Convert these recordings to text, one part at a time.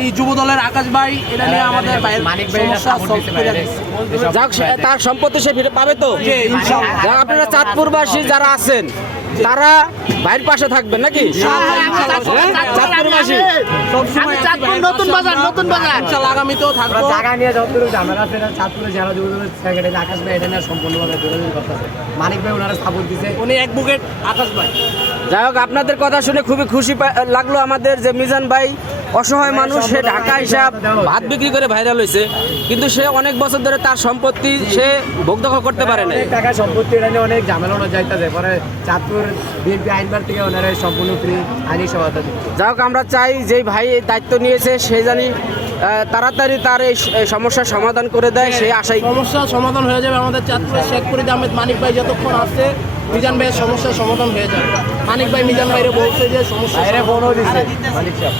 এই যুব দলের আকাশ ভাই এটা নিয়ে আমাদের সমস্যা সলভ করে দিচ্ছে। যাক তার সম্পত্তি সে ফিরে পাবে তো। যাক আপনারা চাঁদপুরবাসী যারা আছেন তারা ভাইয়ের পাশে থাকবেন নাকি? চাঁদপুরবাসী নতুন বাজার ইনশাআল্লাহ আগামীতেও থাকবো। জায়গা নিয়ে যতটুকু ঝামেলা আছে চাঁদপুরে জেলা যুব দলের সেক্রেটারি আকাশ ভাই এটা নিয়ে সম্পূর্ণভাবে দৌড়াদৌড়ি করতেছে। মানিক ভাই ওনারা সাপোর্ট দিচ্ছে। উনি অ্যাডভোকেট আকাশ ভাই। যাই হোক আপনাদের কথা শুনে খুবই খুশি লাগলো আমাদের যে মিজান ভাই অসহায় মানুষ, সে ঢাকা হিসাব ভাত বিক্রি করে ভাইরাল হয়েছে, কিন্তু সে অনেক বছর ধরে তার সম্পত্তি সে ভোগ দখল করতে পারে না। টাকা সম্পত্তি এটা নিয়ে অনেক ঝামেলা ওনার যাইতেছে। পরে চাঁদপুর বিএনপি আইনবার থেকে ওনারা সম্পূর্ণ ফ্রি আইনি সহায়তা দিচ্ছে। যাই হোক আমরা চাই যে ভাই এই দায়িত্ব নিয়েছে সে জানি তাড়াতাড়ি তার এই সমস্যার সমাধান করে দেয়, সেই আশাই। সমস্যার সমাধান হয়ে যাবে আমাদের চাঁদপুরের শেখ ফরিদ আহমেদ মানিক ভাই যতক্ষণ আসছে মিজান ভাইয়ের সমস্যার সমাধান হয়ে যাবে। মানিক ভাই মিজান ভাইরে বলছে যে সমস্যা ফোনও দিচ্ছে মানিক সাহেব।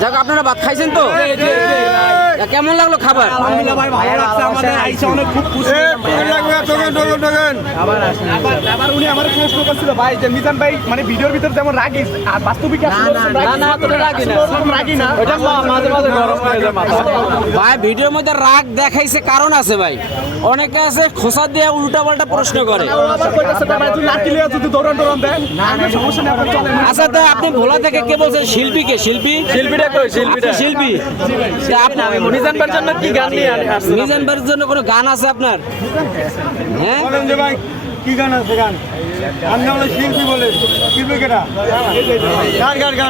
যাক আপনারা ভাত খাইছেন তো? কেমন লাগলো খাবার? আলহামদুলিল্লাহ ভাই, ভালো লাগছে। আমাদের আইসা অনেক খুব খুশি। আবার উনি আমার প্রশ্ন করছিল ভাই যে মিজান ভাই মানে ভিডিওর ভিতর যেমন রাগি আর বাস্তবিক রাগি না, ওটা মাঝে মাঝে গরম হয়ে যায় মাথা। ভাই ভিডিওর মধ্যে রাগ দেখাইছে কারণ আছে ভাই, অনেকে আছে খোসা দিয়ে উল্টা পাল্টা প্রশ্ন করে। আচ্ছা তো আপনি ভোলা থেকে কে বলছেন? শিল্পীকে? শিল্পীটা কই? শিল্পী আপনি মিজান ভাইয়ের জন্য কি গান নিয়ে আসছেন? মিজান ভাইয়ের জন্য কোনো গান আছে আপনার? হ্যাঁ বলেন যে ভাই কি গান আছে? গান শিল্পী বলে শিল্পী কেটা গান গান গান